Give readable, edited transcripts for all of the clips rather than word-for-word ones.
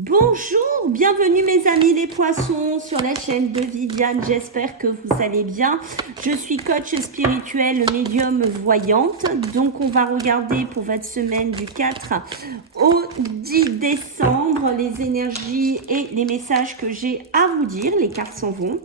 Bonjour, bienvenue mes amis les poissons sur la chaîne de Viviane, j'espère que vous allez bien. Je suis coach spirituel médium voyante, donc on va regarder pour votre semaine du 4 au 10 décembre les énergies et les messages que j'ai à vous dire, les cartes s'en vont.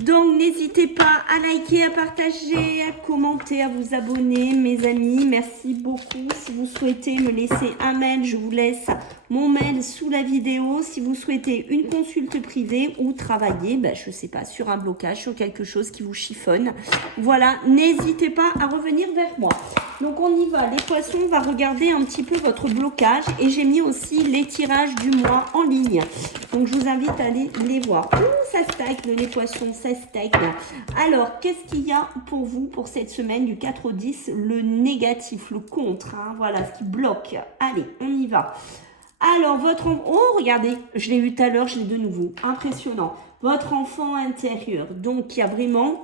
Donc n'hésitez pas à liker, à partager, à commenter, à vous abonner mes amis, merci beaucoup. Si vous souhaitez me laisser un mail, je vous laisse mon mail sous la vidéo. Si vous souhaitez une consulte privée ou travailler, je sais pas, sur un blocage, sur quelque chose qui vous chiffonne, voilà, n'hésitez pas à revenir vers moi. Donc on y va, les poissons, on va regarder un petit peu votre blocage et j'ai mis aussi les tirages du mois en ligne. Donc je vous invite à aller les voir. Ouh, ça stagne les poissons, ça stagne. Alors, qu'est-ce qu'il y a pour vous pour cette semaine du 4 au 10? Le négatif, le contre, hein, voilà, ce qui bloque. Allez, on y va. Alors, votre... Oh, regardez, je l'ai eu tout à l'heure, je l'ai de nouveau. Impressionnant. Votre enfant intérieur. Donc, il y a vraiment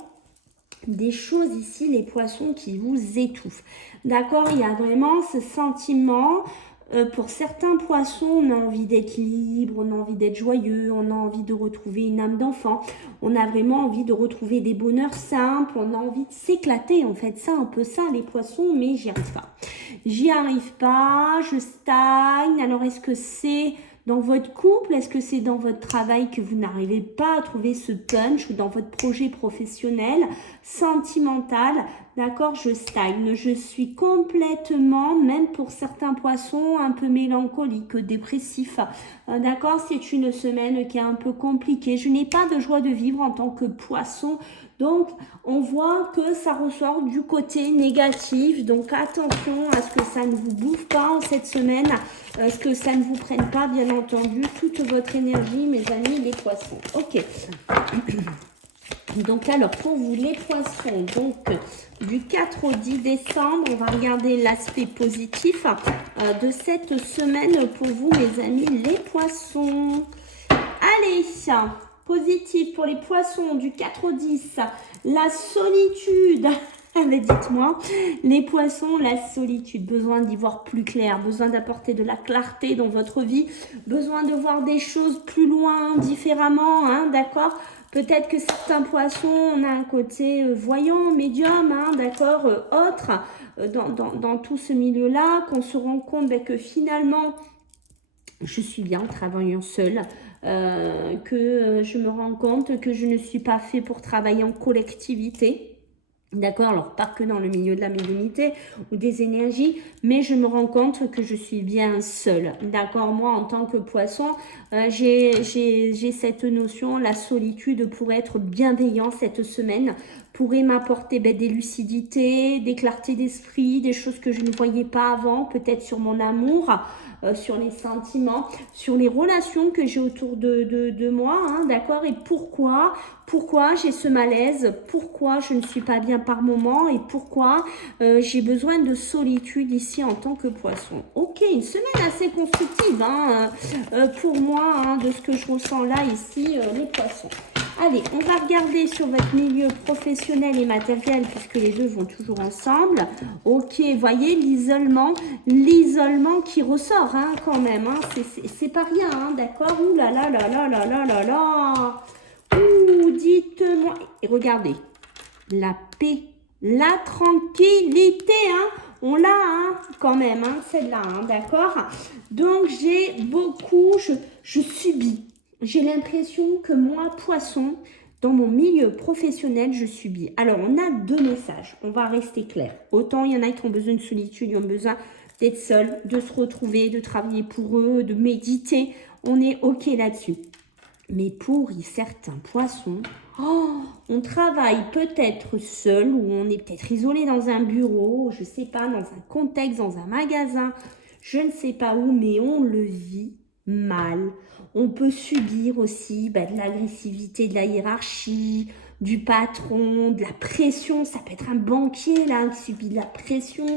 des choses ici, les poissons, qui vous étouffent. D'accord? Il y a vraiment ce sentiment... pour certains poissons, on a envie d'être libre, on a envie d'être joyeux, on a envie de retrouver une âme d'enfant, on a vraiment envie de retrouver des bonheurs simples, on a envie de s'éclater en fait, c'est un peu ça les poissons, mais j'y arrive pas. J'y arrive pas, je stagne. Alors est-ce que c'est dans votre couple, est-ce que c'est dans votre travail que vous n'arrivez pas à trouver ce punch ou dans votre projet professionnel, sentimental? D'accord, je stagne, je suis complètement, même pour certains poissons, un peu mélancolique, dépressif. D'accord, c'est une semaine qui est un peu compliquée. Je n'ai pas de joie de vivre en tant que poisson. Donc, on voit que ça ressort du côté négatif. Donc, attention à ce que ça ne vous bouffe pas en cette semaine, à ce que ça ne vous prenne pas, bien entendu, toute votre énergie, mes amis, les poissons. Ok. Donc, alors, pour vous, les poissons, donc, du 4 au 10 décembre, on va regarder l'aspect positif de cette semaine pour vous, mes amis, les poissons. Allez, positif pour les poissons du 4 au 10, la solitude. Mais dites-moi, les poissons, la solitude, besoin d'y voir plus clair, besoin d'apporter de la clarté dans votre vie, besoin de voir des choses plus loin, différemment, hein, d'accord? Peut-être que certains poissons, on a un côté voyant, médium, hein, d'accord, autre, dans tout ce milieu-là, qu'on se rend compte que finalement, je suis bien en travaillant seule, que je me rends compte que je ne suis pas fait pour travailler en collectivité. D'accord, alors pas que dans le milieu de la médiumnité ou des énergies, mais je me rends compte que je suis bien seule. D'accord, moi en tant que poisson, j'ai cette notion, la solitude pourrait être bienveillant cette semaine, pourrait m'apporter des lucidités, des clartés d'esprit, des choses que je ne voyais pas avant, peut-être sur mon amour, sur les sentiments, sur les relations que j'ai autour de moi, hein, d'accord, et pourquoi j'ai ce malaise, pourquoi je ne suis pas bien par moment et pourquoi j'ai besoin de solitude ici en tant que poisson. Ok, une semaine assez constructive hein, pour moi, hein, de ce que je ressens là ici, les poissons. Allez, on va regarder sur votre milieu professionnel et matériel puisque les deux vont toujours ensemble. Ok, voyez l'isolement qui ressort hein, quand même. Hein, c'est pas rien, hein, d'accord. Ouh là là là là là là là là. Ouh, dites-moi. Et regardez, la paix, la tranquillité, hein. On l'a hein, quand même, hein, celle-là, hein, d'accord. Donc j'ai beaucoup, je subis. J'ai l'impression que moi, poisson, dans mon milieu professionnel, je subis. Alors, on a deux messages. On va rester clair. Autant il y en a qui ont besoin de solitude, ils ont besoin d'être seuls, de se retrouver, de travailler pour eux, de méditer. On est OK là-dessus. Mais pour certains poissons, on travaille peut-être seul ou on est peut-être isolé dans un bureau, je ne sais pas, dans un contexte, dans un magasin, je ne sais pas où, mais on le vit mal. On peut subir aussi de l'agressivité de la hiérarchie, du patron, de la pression. Ça peut être un banquier là qui subit de la pression.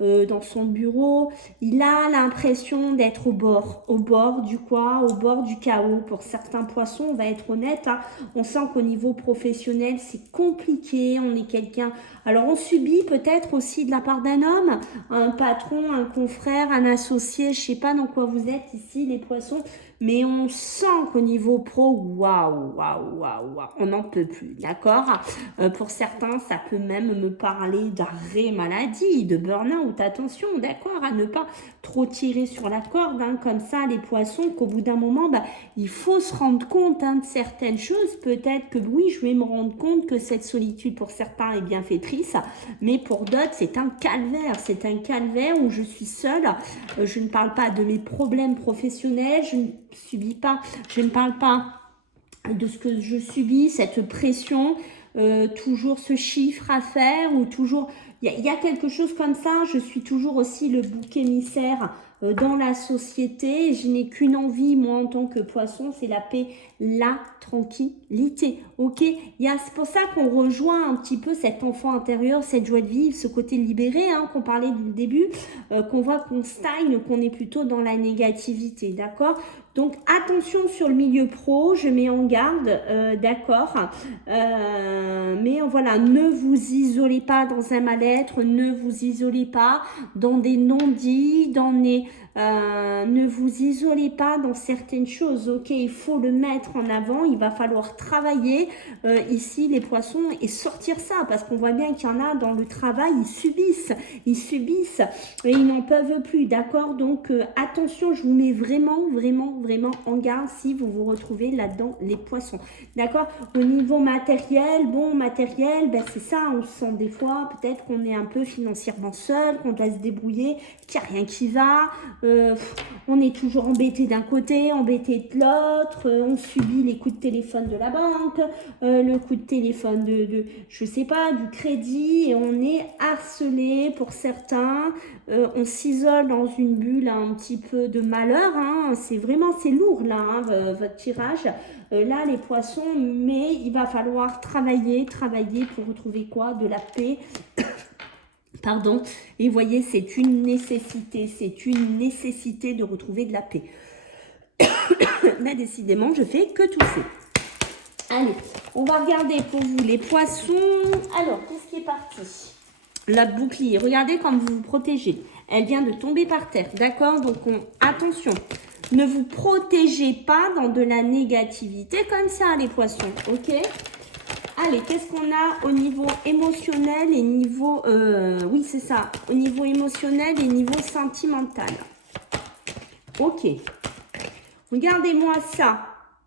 dans son bureau. Il a l'impression d'être au bord du quoi, au bord du chaos. Pour certains poissons, on va être honnête, hein, on sent qu'au niveau professionnel, c'est compliqué. On est quelqu'un... Alors, on subit peut-être aussi de la part d'un homme, un patron, un confrère, un associé, je sais pas dans quoi vous êtes ici, les poissons, mais on sent qu'au niveau pro, waouh, on n'en peut plus, d'accord. Pour certains, ça peut même me parler d'arrêt maladie, de burn-out. Attention, d'accord, à ne pas trop tirer sur la corde, hein, comme ça, les poissons, qu'au bout d'un moment, bah, il faut se rendre compte, hein, de certaines choses. Peut-être que oui, je vais me rendre compte que cette solitude, pour certains, est bienfaitrice, mais pour d'autres, c'est un calvaire. C'est un calvaire où je suis seule. Je ne parle pas de mes problèmes professionnels, je ne parle pas de ce que je subis, cette pression, toujours ce chiffre à faire, ou toujours, il y a quelque chose comme ça. Je suis toujours aussi le bouc émissaire dans la société. Je n'ai qu'une envie, moi, en tant que poisson, c'est la paix, la tranquillité. Ok, c'est pour ça qu'on rejoint un petit peu cet enfant intérieur, cette joie de vivre, ce côté libéré, hein, qu'on parlait du début, qu'on voit qu'on stagne, qu'on est plutôt dans la négativité, d'accord. Donc attention sur le milieu pro, je mets en garde, d'accord, mais voilà, ne vous isolez pas dans un mal-être, ne vous isolez pas dans des non-dits, ne vous isolez pas dans certaines choses, ok. Il faut le mettre en avant, il va falloir travailler ici les poissons et sortir ça, parce qu'on voit bien qu'il y en a dans le travail, ils subissent et ils n'en peuvent plus, d'accord. Donc attention, je vous mets vraiment en garde si vous vous retrouvez là-dedans, les poissons, d'accord. Au niveau matériel, ben c'est ça, on se sent des fois peut-être qu'on est un peu financièrement seul, qu'on doit se débrouiller, qu'il n'y a rien qui va, on est toujours embêté d'un côté, embêté de l'autre, on subit les coups de téléphone de la banque, le coup de téléphone je sais pas, du crédit, et on est harcelé pour certains, on s'isole dans une bulle un petit peu de malheur, hein. C'est lourd là, hein, votre tirage, là les poissons, mais il va falloir travailler pour retrouver quoi? De la paix. Pardon, et vous voyez, c'est une nécessité de retrouver de la paix. Là, décidément, je fais que tousser. Allez, on va regarder pour vous les poissons. Alors, qu'est-ce qui est parti? La bouclier, regardez comme vous vous protégez. Elle vient de tomber par terre, d'accord? Donc, attention, ne vous protégez pas dans de la négativité comme ça, les poissons, ok? Allez, qu'est-ce qu'on a au niveau émotionnel et niveau... oui, c'est ça. Au niveau émotionnel et niveau sentimental. Ok. Regardez-moi ça.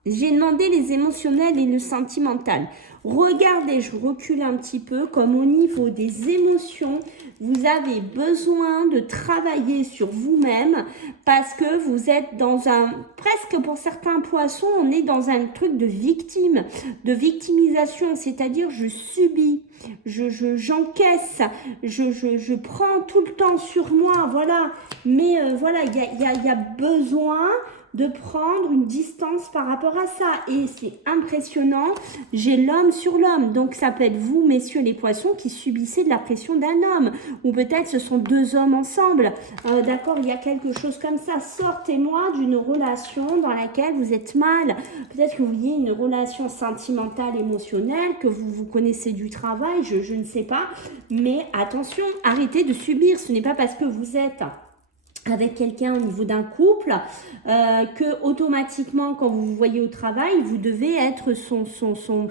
J'ai demandé les émotionnels et le sentimental. Regardez, je recule un petit peu, comme au niveau des émotions, vous avez besoin de travailler sur vous-même parce que vous êtes dans presque pour certains poissons, on est dans un truc de victimisation, c'est-à-dire je subis, j'encaisse, je prends tout le temps sur moi, voilà. Mais voilà, il y a besoin de prendre une distance par rapport à ça. Et c'est impressionnant, j'ai l'homme sur l'homme. Donc ça peut être vous, messieurs les poissons, qui subissez de la pression d'un homme. Ou peut-être ce sont deux hommes ensemble. D'accord, il y a quelque chose comme ça. Sortez-moi d'une relation dans laquelle vous êtes mal. Peut-être que vous ayez une relation sentimentale, émotionnelle, que vous connaissez du travail, je ne sais pas. Mais attention, arrêtez de subir. Ce n'est pas parce que vous êtes avec quelqu'un au niveau d'un couple, que automatiquement quand vous vous voyez au travail, vous devez être son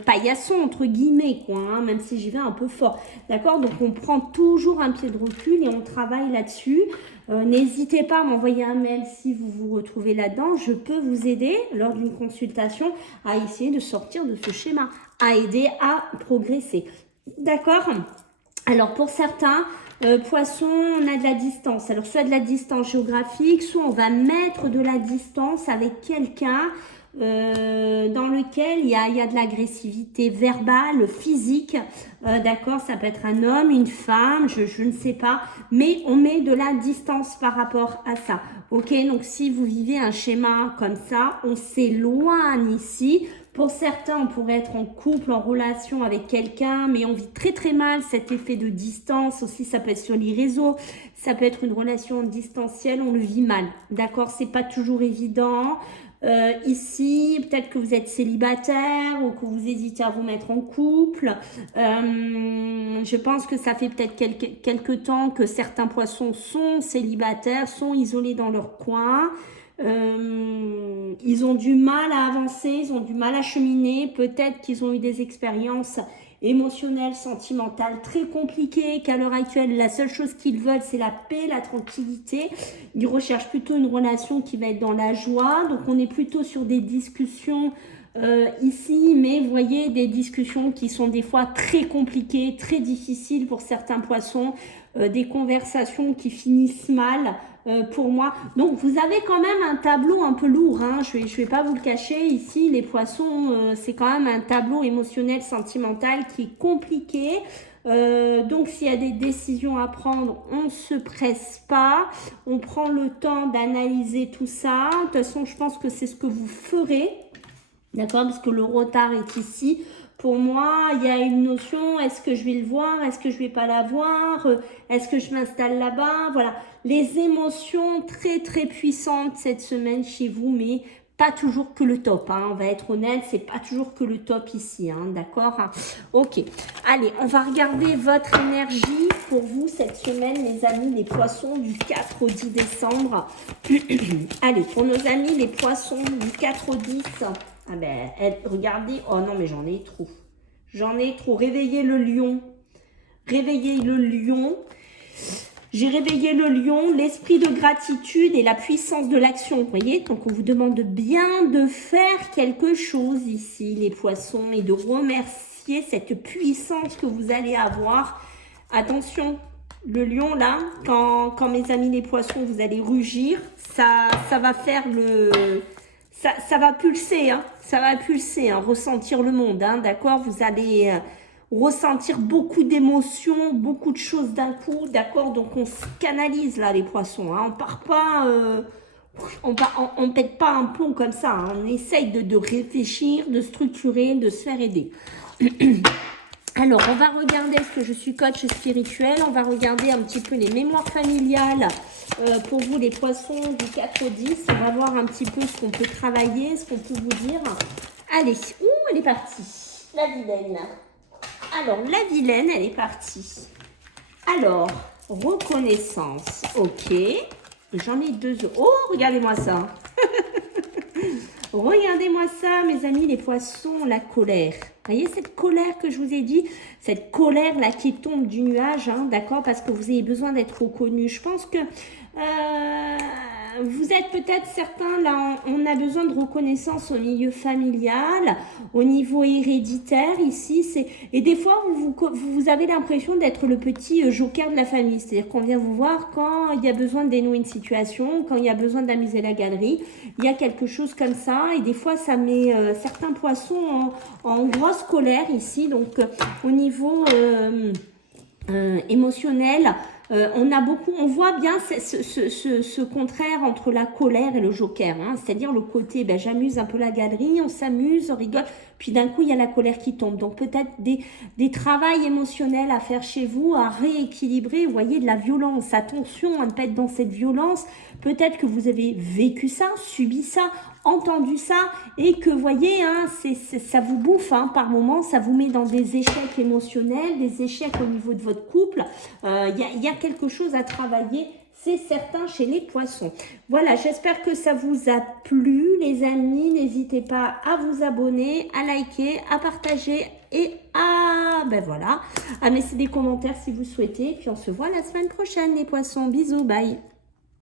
paillasson entre guillemets, quoi, hein, même si j'y vais un peu fort, d'accord. Donc on prend toujours un pied de recul et on travaille là-dessus. N'hésitez pas à m'envoyer un mail si vous vous retrouvez là-dedans. Je peux vous aider lors d'une consultation à essayer de sortir de ce schéma, à aider à progresser, d'accord. Alors pour certains poissons, on a de la distance. Alors soit de la distance géographique, soit on va mettre de la distance avec quelqu'un dans lequel il y a de l'agressivité verbale, physique, d'accord, ça peut être un homme, une femme, je ne sais pas, mais on met de la distance par rapport à ça, ok. Donc si vous vivez un schéma comme ça, on s'éloigne ici Pour certains, on pourrait être en couple, en relation avec quelqu'un, mais on vit très très mal cet effet de distance. Aussi, ça peut être sur les réseaux, ça peut être une relation distancielle, on le vit mal. D'accord, c'est pas toujours évident. Ici, peut-être que vous êtes célibataire ou que vous hésitez à vous mettre en couple. Je pense que ça fait peut-être quelques temps que certains poissons sont célibataires, sont isolés dans leur coin. Ils ont du mal à avancer, ils ont du mal à cheminer. Peut-être qu'ils ont eu des expériences émotionnelles, sentimentales très compliquées, qu'à l'heure actuelle, la seule chose qu'ils veulent, c'est la paix, la tranquillité. Ils recherchent plutôt une relation qui va être dans la joie. Donc, on est plutôt sur des discussions ici, mais vous voyez, des discussions qui sont des fois très compliquées, très difficiles pour certains poissons, des conversations qui finissent mal. Pour moi. Donc, vous avez quand même un tableau un peu lourd. Hein. Je vais pas vous le cacher. Ici, les poissons, c'est quand même un tableau émotionnel, sentimental qui est compliqué. Donc, s'il y a des décisions à prendre, on ne se presse pas. On prend le temps d'analyser tout ça. De toute façon, je pense que c'est ce que vous ferez. D'accord? Parce que le retard est ici. Pour moi, il y a une notion, est-ce que je vais le voir, est-ce que je vais pas la voir, est-ce que je m'installe là-bas, voilà. Les émotions très très puissantes cette semaine chez vous, mais pas toujours que le top, hein. On va être honnête, c'est pas toujours que le top ici, hein, d'accord? Ok, allez, on va regarder votre énergie pour vous cette semaine, les amis, les poissons du 4 au 10 décembre. Allez, pour nos amis, les poissons du 4 au 10, ah ben, regardez, oh non mais j'en ai trop. J'en ai trop. Réveillez le lion. Réveillez le lion. J'ai réveillé le lion, l'esprit de gratitude et la puissance de l'action. Vous voyez, donc on vous demande bien de faire quelque chose ici, les poissons, et de remercier cette puissance que vous allez avoir. Attention, le lion là, quand mes amis les poissons, vous allez rugir, ça va faire le... Ça va pulser, hein, ça va pulser, hein, ressentir le monde, hein, d'accord? Vous allez ressentir beaucoup d'émotions, beaucoup de choses d'un coup, d'accord? Donc on se canalise là les poissons, hein, on part pas, on pète pas un plomb comme ça, hein, on essaye de réfléchir, de structurer, de se faire aider. Alors, on va regarder, est-ce que je suis coach spirituel? On va regarder un petit peu les mémoires familiales pour vous, les poissons du 4 au 10. On va voir un petit peu ce qu'on peut travailler, ce qu'on peut vous dire. Allez, elle est partie, la vilaine. Alors, la vilaine, elle est partie. Alors, reconnaissance, ok. J'en ai deux. Oh, regardez-moi ça. Regardez-moi ça, mes amis, les poissons, la colère. Vous voyez cette colère que je vous ai dit? Cette colère là qui tombe du nuage, hein, d'accord? Parce que vous avez besoin d'être reconnu. Je pense que vous êtes peut-être certains, là, on a besoin de reconnaissance au milieu familial, au niveau héréditaire ici. Et des fois, vous avez l'impression d'être le petit joker de la famille. C'est-à-dire qu'on vient vous voir quand il y a besoin de dénouer une situation, quand il y a besoin d'amuser la galerie. Il y a quelque chose comme ça. Et des fois, ça met certains poissons en grosse colère ici. Donc, au niveau émotionnel, on voit bien ce contraire entre la colère et le joker, hein, c'est-à-dire le côté, j'amuse un peu la galerie, on s'amuse, on rigole, puis d'un coup il y a la colère qui tombe. Donc peut-être des travails émotionnels à faire chez vous, à rééquilibrer, vous voyez, de la violence. Attention à ne pas être dans cette violence. Peut-être que vous avez vécu ça, subi ça, entendu ça, et que, vous voyez, hein, ça vous bouffe, hein, par moments, ça vous met dans des échecs émotionnels, des échecs au niveau de votre couple. Y a quelque chose à travailler, c'est certain, chez les poissons. Voilà, j'espère que ça vous a plu, les amis. N'hésitez pas à vous abonner, à liker, à partager et à mettre des commentaires si vous souhaitez. Puis on se voit la semaine prochaine, les poissons. Bisous, bye.